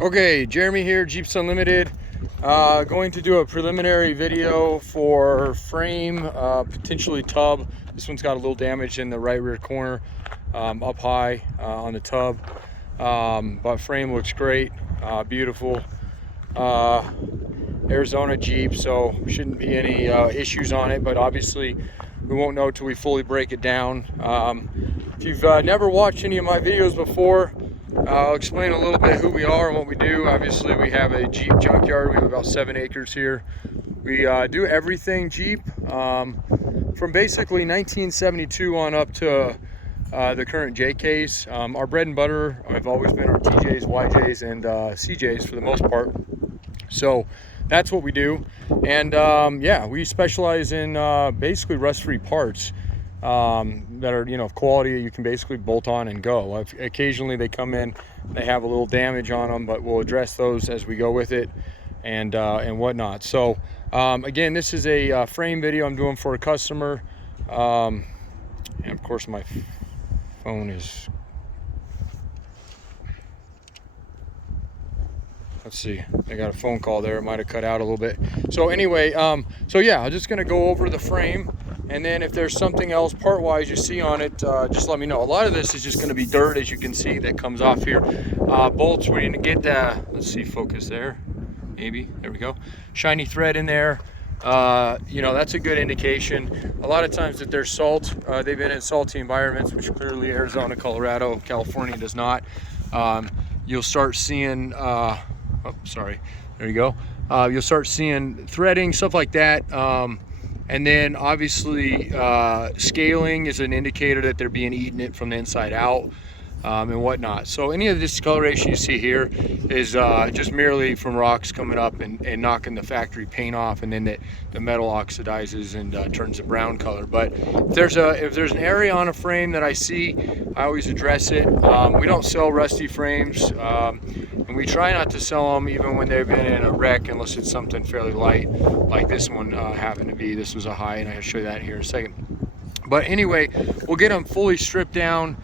Okay, Jeremy here, Jeeps Unlimited. Going to do a preliminary video for frame, potentially tub. This one's got a little damage in the right rear corner, up high on the tub. But frame looks great, beautiful. Arizona Jeep, so shouldn't be any issues on it, but obviously we won't know till we fully break it down. If you've never watched any of my videos before, I'll explain a little bit who we are and what we do. Obviously, we have a Jeep junkyard. We have about 7 acres here. We do everything Jeep, from basically 1972 on up to the current JKs. Our bread and butter have always been our TJs, YJs, and CJs for the most part. So that's what we do. And yeah, we specialize in basically rust-free parts that are, of quality you can basically bolt on and go. Occasionally they come in, they have a little damage on them, but we'll address those as we go with it and whatnot. So again, this is a frame video I'm doing for a customer. And of course my phone is, let's see, I got a phone call there. It might have cut out a little bit. So anyway, so yeah, I'm just going to go over the frame, and then if there's something else part wise you see on it, just let me know. A lot of this is just going to be dirt, as you can see, that comes off here. Bolts, we're going to get let's see, focus there, maybe, there we go, shiny thread in there. That's a good indication. A lot of times that there's salt, they've been in salty environments, which clearly Arizona, Colorado, California does not. You'll start seeing oh, sorry, there you go. You'll start seeing threading, stuff like that. And then obviously scaling is an indicator that they're being eaten it from the inside out, and whatnot. So any of the discoloration you see here is just merely from rocks coming up and knocking the factory paint off, and then the metal oxidizes and turns a brown color. But if there's an area on a frame that I see, I always address it. We don't sell rusty frames, and we try not to sell them even when they've been in a wreck, unless it's something fairly light, like this one happened to be. This was a high, and I'll show you that here in a second. But anyway, we'll get them fully stripped down.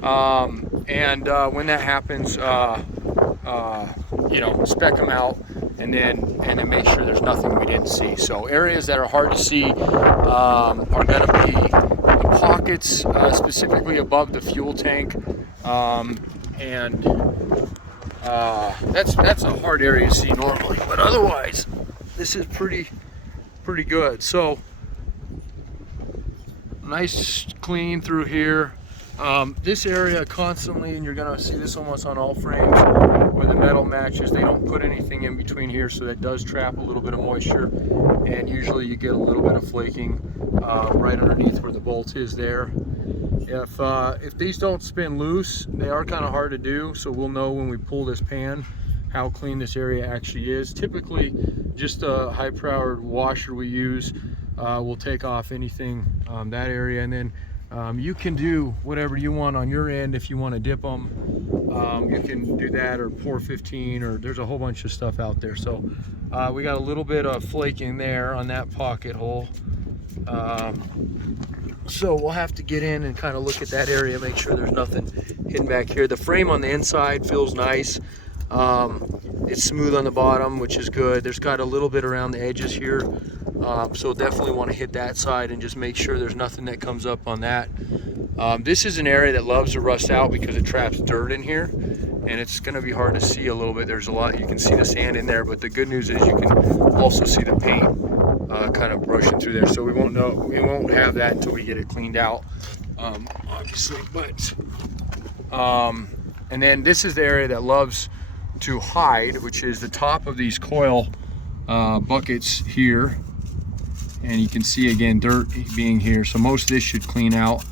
When that happens, spec them out, and then make sure there's nothing we didn't see. So areas that are hard to see are going to be in pockets, specifically above the fuel tank, that's a hard area to see normally, but otherwise this is pretty good. So nice clean through here. This area constantly, and you're gonna see this almost on all frames where the metal matches, they don't put anything in between here, so that does trap a little bit of moisture, and usually you get a little bit of flaking right underneath where the bolt is there. If these don't spin loose, they are kind of hard to do, so we'll know when we pull this pan how clean this area actually is. Typically just a high-powered washer we use will take off anything that area, and then you can do whatever you want on your end. If you want to dip them, you can do that, or pour 15, or there's a whole bunch of stuff out there. So we got a little bit of flaking there on that pocket hole. So we'll have to get in and kind of look at that area, make sure there's nothing hidden back here. The frame on the inside feels nice. It's smooth on the bottom, which is good. There's got a little bit around the edges here. So definitely want to hit that side and just make sure there's nothing that comes up on that. This is an area that loves to rust out because it traps dirt in here, and it's going to be hard to see a little bit. There's a lot, you can see the sand in there, but the good news is you can also see the paint kind of brushing through there. So we won't have that until we get it cleaned out, obviously. But and then this is the area that loves to hide, which is the top of these coil buckets here. And you can see again dirt being here, so most of this should clean out.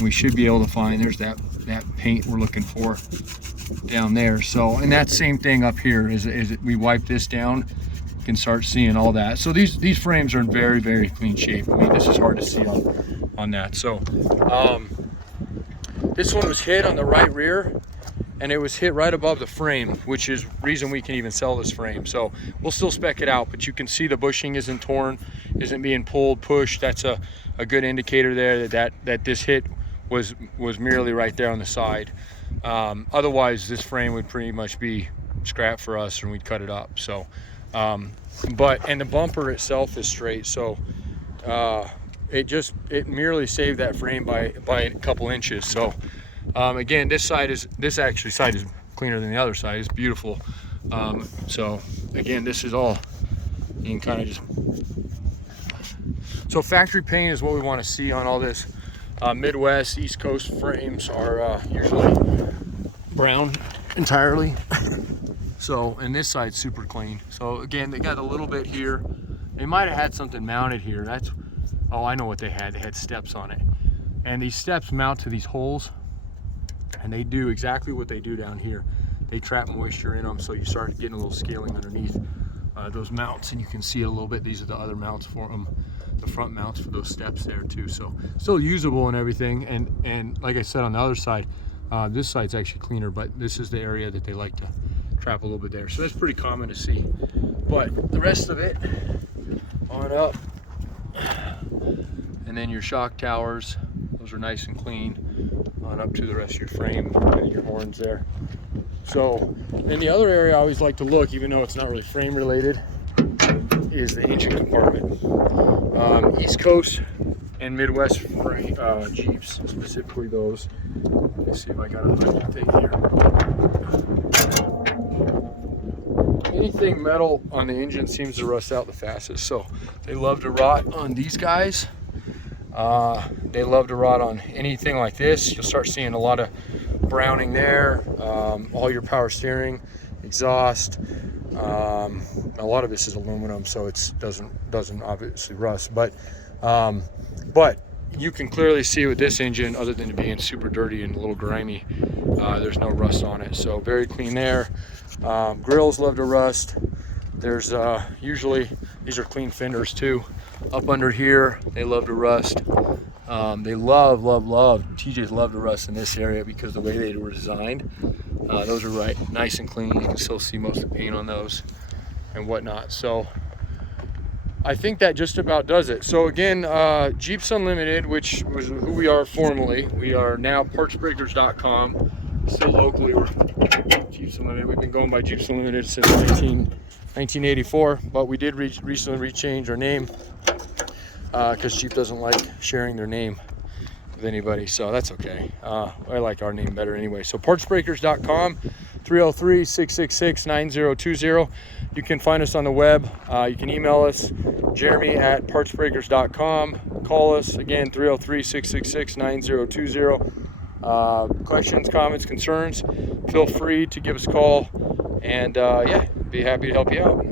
We should be able to find, there's that paint we're looking for down there. So, and that same thing up here is we wipe this down, you can start seeing all that. So these frames are in very clean shape. I mean, this is hard to see on that. So this one was hit on the right rear, and it was hit right above the frame, which is reason we can even sell this frame. So we'll still spec it out, but you can see the bushing isn't torn, isn't being pulled, pushed. That's a good indicator there that this hit was merely right there on the side. Otherwise this frame would pretty much be scrap for us and we'd cut it up. So and the bumper itself is straight, so it merely saved that frame by a couple inches. So again, this side is cleaner than the other side. It's beautiful. So again, this is all, you can kind of just, so factory paint is what we want to see on all this. Midwest, East Coast frames are usually brown entirely. So, and this side's super clean. So again, they got a little bit here. They might have had something mounted here. That's, oh, I know what they had. They had steps on it. And these steps mount to these holes, and they do exactly what they do down here. They trap moisture in them, so you start getting a little scaling underneath those mounts, and you can see it a little bit. These are the other mounts for them, the front mounts for those steps there too. So still usable and everything. And like I said, on the other side, this side's actually cleaner, but this is the area that they like to trap a little bit there. So that's pretty common to see. But the rest of it on up, and then your shock towers, those are nice and clean on up to the rest of your frame and your horns there. So then the other area I always like to look, even though it's not really frame related, is the engine compartment. East Coast and Midwest Jeeps, specifically those. Let me see if I got a thing here. Anything metal on the engine seems to rust out the fastest, so they love to rot on these guys. They love to rot on anything like this. You'll start seeing a lot of browning there. All your power steering, exhaust. A lot of this is aluminum, so it doesn't obviously rust. But you can clearly see with this engine, other than it being super dirty and a little grimy, there's no rust on it. So very clean there. Grills love to rust. There's usually, these are clean fenders too. Up under here, they love to rust. They love, TJs love to rust in this area because the way they were designed. Those are right, nice and clean. You can still see most of the paint on those and whatnot. So I think that just about does it. So again, Jeeps Unlimited, which was who we are formerly. We are now partsbreakers.com. Still locally, we're Jeeps Unlimited. We've been going by Jeeps Unlimited since 1984, but we did recently rechange our name because Jeep doesn't like sharing their name with anybody, so that's okay. I like our name better anyway. So partsbreakers.com, 303-666-9020. You can find us on the web. You can email us, jeremy@partsbreakers.com. Call us, again, 303-666-9020. Questions, comments, concerns, feel free to give us a call, and yeah, be happy to help you out.